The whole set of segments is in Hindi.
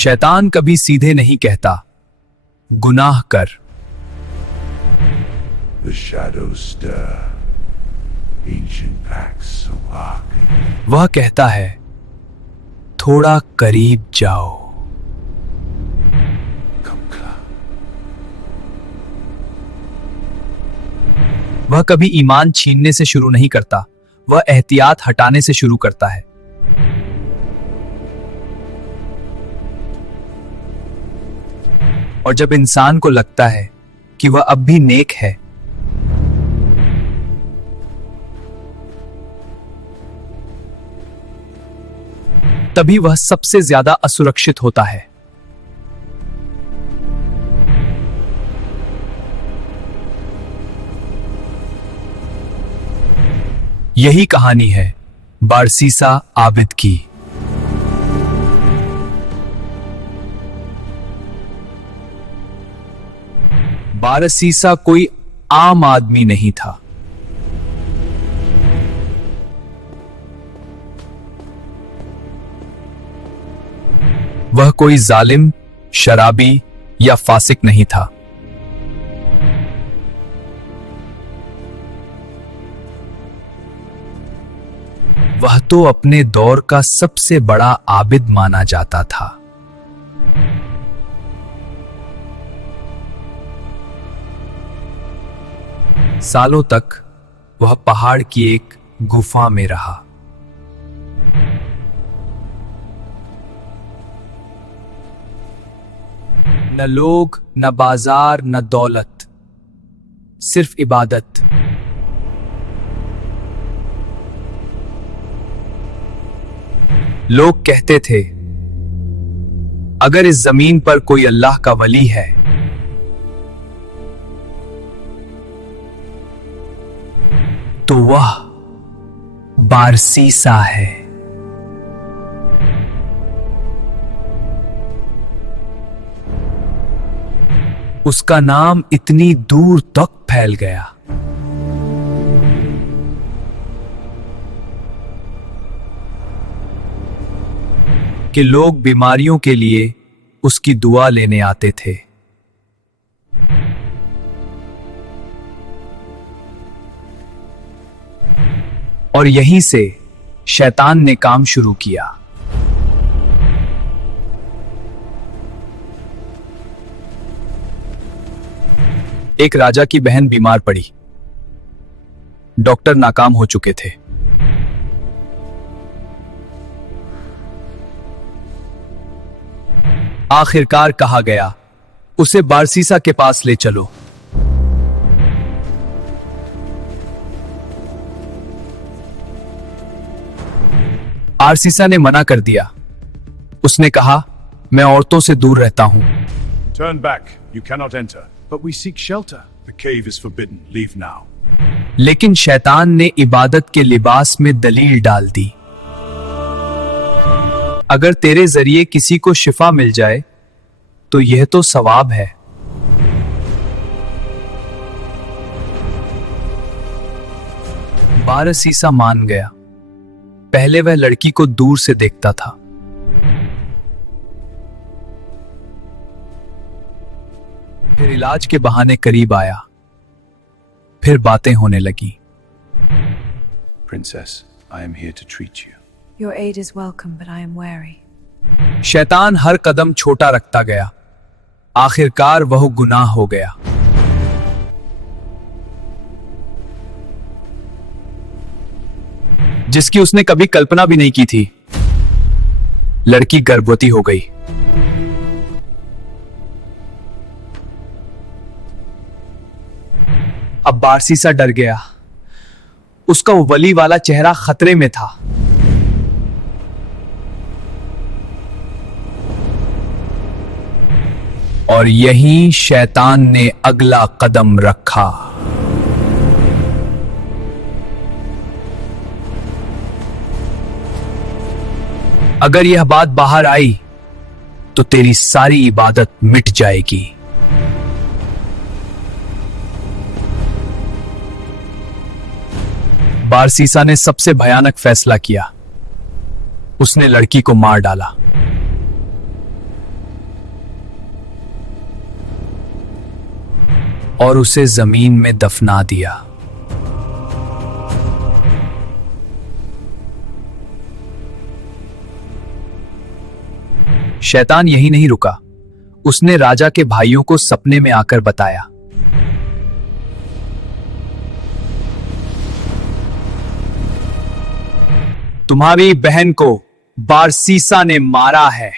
शैतान कभी सीधे नहीं कहता, गुनाह कर। The shadows stir, ancient pacts awaken. वह कहता है, थोड़ा करीब जाओ। Come close. वह कभी ईमान छीनने से शुरू नहीं करता, वह एहतियात हटाने से शुरू करता है। और जब इंसान को लगता है कि वह अब भी नेक है, तभी वह सबसे ज्यादा असुरक्षित होता है। यही कहानी है बारसीसा आबिद की। बारसीसा कोई आम आदमी नहीं था। वह कोई जालिम, शराबी या फासिक नहीं था। वह तो अपने दौर का सबसे बड़ा आबिद माना जाता था। सालों तक वह पहाड़ की एक गुफा में रहा। न लोग, न बाजार, न दौलत, सिर्फ इबादत। लोग कहते थे, अगर इस जमीन पर कोई अल्लाह का वली है तो वह बारसीसा है। उसका नाम इतनी दूर तक फैल गया कि लोग बीमारियों के लिए उसकी दुआ लेने आते थे। और यहीं से शैतान ने काम शुरू किया। एक राजा की बहन बीमार पड़ी। डॉक्टर नाकाम हो चुके थे। आखिरकार कहा गया, उसे बारसीसा के पास ले चलो। बारसीसा ने मना कर दिया। उसने कहा, मैं औरतों से दूर रहता हूं। Turn back. You cannot enter. But we seek shelter. The cave is forbidden. Leave now. लेकिन शैतान ने इबादत के लिबास में दलील डाल दी। अगर तेरे जरिए किसी को शिफा मिल जाए तो यह तो सवाब है। बारसीसा मान गया। पहले वह लड़की को दूर से देखता था। फिर इलाज के बहाने करीब आया। फिर बातें होने लगी। Princess, I am here to treat you. Your aid is welcome, but I am wary. शैतान हर कदम छोटा रखता गया। आखिरकार वह गुनाह हो गया। जिसकी उसने कभी कल्पना भी नहीं की थी। लड़की गर्भवती हो गई। अब बारसीसा डर गया। उसका वो वली वाला चेहरा खतरे में था। और यहीं शैतान ने अगला कदम रखा। अगर यह बात बाहर आई तो तेरी सारी इबादत मिट जाएगी। बारसीसा ने सबसे भयानक फैसला किया। उसने लड़की को मार डाला। और उसे जमीन में दफना दिया। शैतान यही नहीं रुका, उसने राजा के भाइयों को सपने में आकर बताया। तुम्हारी बहन को बारसीसा ने मारा है।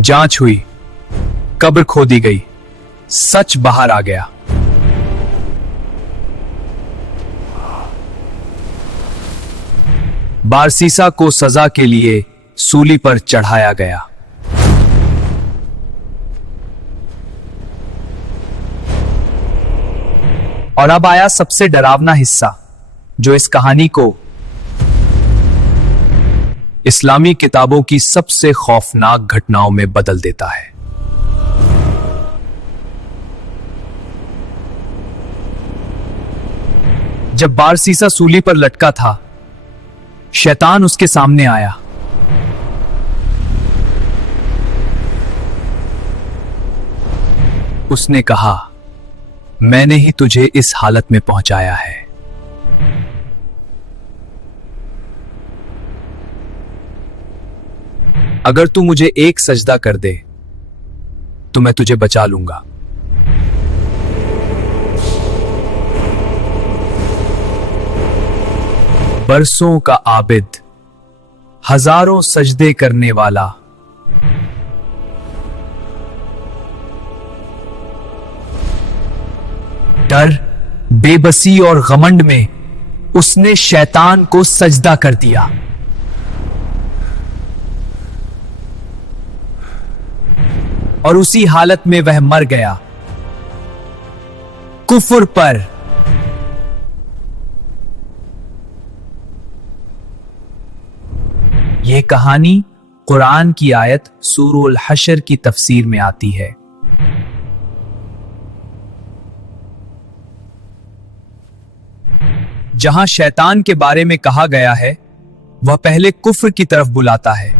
जांच हुई, कब्र खोदी गई, सच बाहर आ गया। बारसीसा को सजा के लिए सूली पर चढ़ाया गया। और अब आया सबसे डरावना हिस्सा, जो इस कहानी को इस्लामी किताबों की सबसे खौफनाक घटनाओं में बदल देता है। जब बारसीसा सूली पर लटका था, शैतान उसके सामने आया। उसने कहा, मैंने ही तुझे इस हालत में पहुंचाया है। अगर तू मुझे एक सजदा कर दे तो मैं तुझे बचा लूंगा। बरसों का आबिद, हजारों सजदे करने वाला, डर, बेबसी और घमंड में उसने शैतान को सजदा कर दिया। और उसी हालत में वह मर गया, कुफ्र पर। यह कहानी कुरान की आयत सूरह हशर की तफसीर में आती है। जहां शैतान के बारे में कहा गया है, वह पहले कुफ्र की तरफ बुलाता है।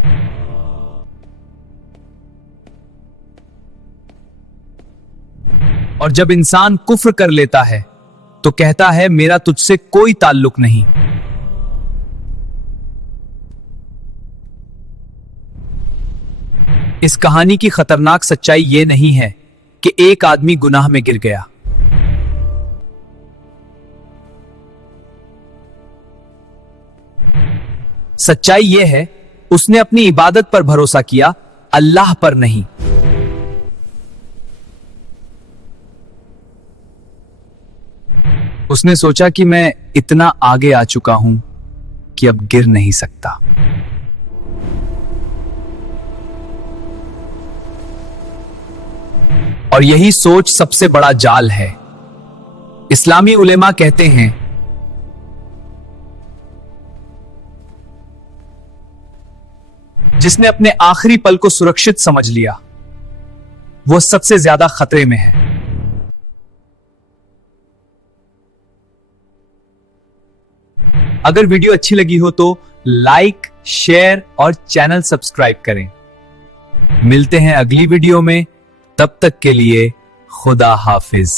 और जब इंसान कुफ्र कर लेता है तो कहता है, मेरा तुझसे कोई ताल्लुक नहीं। इस कहानी की खतरनाक सच्चाई यह नहीं है कि एक आदमी गुनाह में गिर गया। सच्चाई यह है, उसने अपनी इबादत पर भरोसा किया, अल्लाह पर नहीं। उसने सोचा कि मैं इतना आगे आ चुका हूं कि अब गिर नहीं सकता। और यही सोच सबसे बड़ा जाल है। इस्लामी उलेमा कहते हैं, जिसने अपने आखिरी पल को सुरक्षित समझ लिया, वो सबसे ज्यादा खतरे में है। अगर वीडियो अच्छी लगी हो तो लाइक, शेयर और चैनल सब्सक्राइब करें। मिलते हैं अगली वीडियो में, तब तक के लिए खुदा हाफिज।